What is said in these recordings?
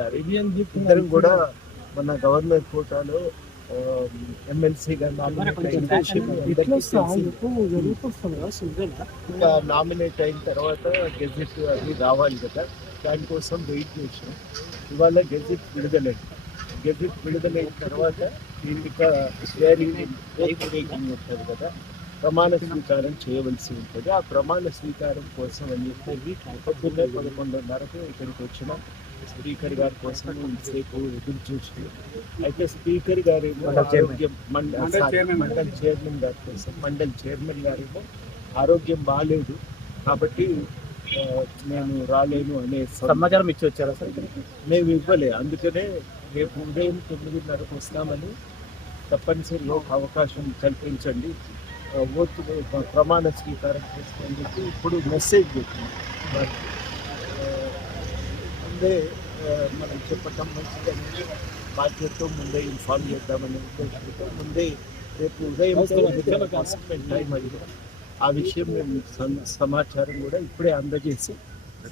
గారు ఇద్దరం కూడా మన గవర్నర్ కోటాలో ఎమ్మెల్సీగా ఇంకా నామినేట్ అయిన తర్వాత గెజెట్ అది రావాలి కదా, దానికోసం వెయిట్ చేసాం. ఇవాళ గెజెట్ విడుదలైన తర్వాత ఇంకా ఉంటుంది కదా, ప్రమాణ స్వీకారం చేయవలసి ఉంటుంది. ఆ ప్రమాణ స్వీకారం కోసం అని చెప్పి పొద్దున్నే 11:30కు ఇక్కడికి వచ్చినాం. స్పీకర్ గారి కోసం ఇంతసేపు ఎదురు చూసి, అయితే స్పీకర్ గారేమో ఆరోగ్యం మండల్ చైర్మన్ గారి కోసం, మండల్ చైర్మన్ గారేమో ఆరోగ్యం బాగాలేదు కాబట్టి నేను రాలేను అనే సమాచారం ఇచ్చి వచ్చారా సార్? మేము ఇవ్వలే, అందుకనే రేపు ఉదయం 9:30కు వస్తామని తప్పనిసరిగా ఒక అవకాశం కల్పించండి, ఓటు ప్రమాణ స్వీకారం చేసేందుకు ఇప్పుడు మెసేజ్ పెట్టింది. ముందే మనం చెప్పటం మంచిదని బాధ్యతతో ముందే ఇన్ఫార్మ్ చేద్దామనే ఉద్దేశంతో ముందే రేపు ఉదయం టైం అయింది. ఆ విషయం మేము సమాచారం కూడా ఇప్పుడే అందజేసి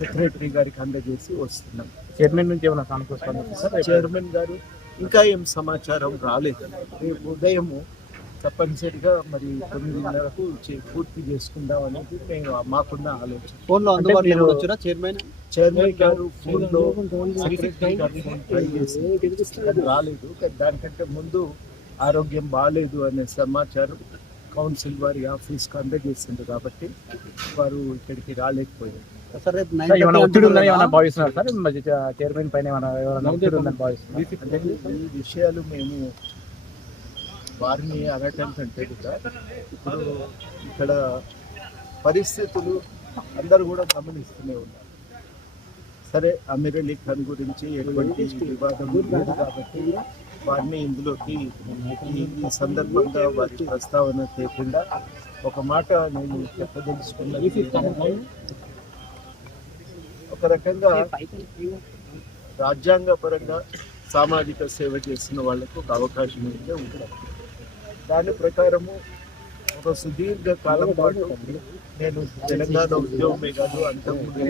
సెక్రటరీ గారికి అందజేసి వస్తున్నాం. చైర్మన్ నుంచి ఏమైనా సానుకూల సార్, చైర్మన్ గారు ఇంకా ఏం సమాచారం రాలేదు. రేపు ఉదయము తప్పనిసరిగా మరి 9:30కు పూర్తి చేసుకుందాం అనేది మేము మాకున్న ఆలోచన. ఫోన్లో అందుబాటులో వచ్చారా చైర్మన్ గారు ఫోన్లో సెక్రటరీ గారు ట్రై చేసి అది రాలేదు. దానికంటే ముందు ఆరోగ్యం బాగాలేదు అనే సమాచారం కౌన్సిల్ వారి ఆఫీస్కి అందజేసింది కాబట్టి వారు ఇక్కడికి రాలేకపోయారు. చైర్మన్ పైన ఈ విషయాలు మేము వారిని అనటం కంటే కూడా ఇప్పుడు ఇక్కడ పరిస్థితులు అందరూ కూడా గమనిస్తూనే ఉన్నారు. సరే, అమీర్ అలీ ఖాన్ గురించి ఎటువంటి వివాదం లేదు కాబట్టి వారిని ఇందులోకి ఈ సందర్భంగా వారి ప్రస్తావన చేయకుండా ఒక మాట నేను చెప్పదలుచుకున్నది, ఒక రకంగా రాజ్యాంగపరంగా సామాజిక సేవ చేసిన వాళ్ళకు ఒక అవకాశం అయితే ఉంటుంది. దాని ప్రకారము ఒక సుదీర్ఘ కాలం పాటు నేను తెలంగాణ ఉద్యోగమే కాదు అంతకుముందు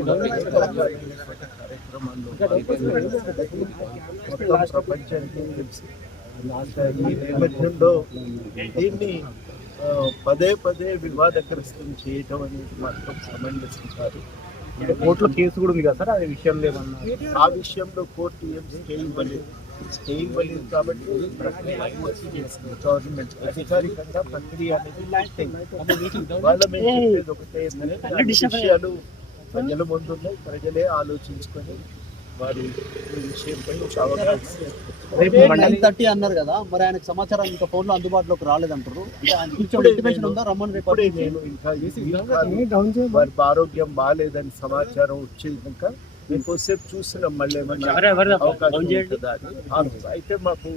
కార్యక్రమాల్లో మొత్తం ప్రపంచానికి తెలుసు. ఈ నేపథ్యంలో దీన్ని పదే వివాదగ్రస్తం చేయటం అనేది మాత్రం సమంజసం కాదు. కోర్టులో కేసు కూడా ఉంది కదా సార్, అది విషయం లేదన్నా. ఆ విషయంలో కోర్టు ఏం స్టే ఇవ్వలేదు కాబట్టి గవర్నమెంట్ అధికారికంగా ప్రక్రియ అనేది వాళ్ళ మీద చెప్పేది ఒకటే, విషయాలు ప్రజల ముందున్నాయి, ప్రజలే ఆలోచించుకొని వారి విషయంపై రేపు 9:30 అన్నారు కదా, మరి ఆయనకు సమాచారం ఇంకా ఫోన్లో అందుబాటులోకి రాలేదంటారు. నేను ఇంకా వారి ఆరోగ్యం బాగాలేదని సమాచారం వచ్చేదాక మేము కొద్దిసేపు చూస్తున్నాం, మళ్ళీ ఏమన్నా అవకాశం ఉంటుందా అని. అయితే మాకు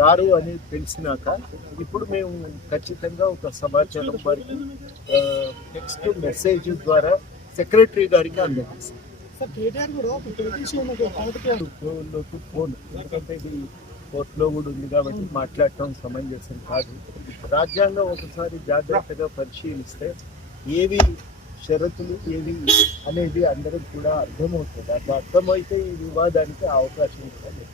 రారు అని తెలిసినాక ఇప్పుడు మేము ఖచ్చితంగా ఒక సమాచారం వారికి టెక్స్ట్ మెసేజ్ ద్వారా సెక్రటరీ గారికి అందజేస్తాం. ఫోన్ ఎందుకంటే ఇది కోర్టులో కూడా ఉంది కాబట్టి మాట్లాడటం సమంజసం కాదు. రాజ్యాంగం ఒకసారి జాగ్రత్తగా పరిశీలిస్తే ఏవి షరతులు ఏవి అనేది అందరం కూడా అర్థమవుతుంది. అట్లా అర్థమైతే ఈ వివాదానికి అవకాశం ఉంటుంది.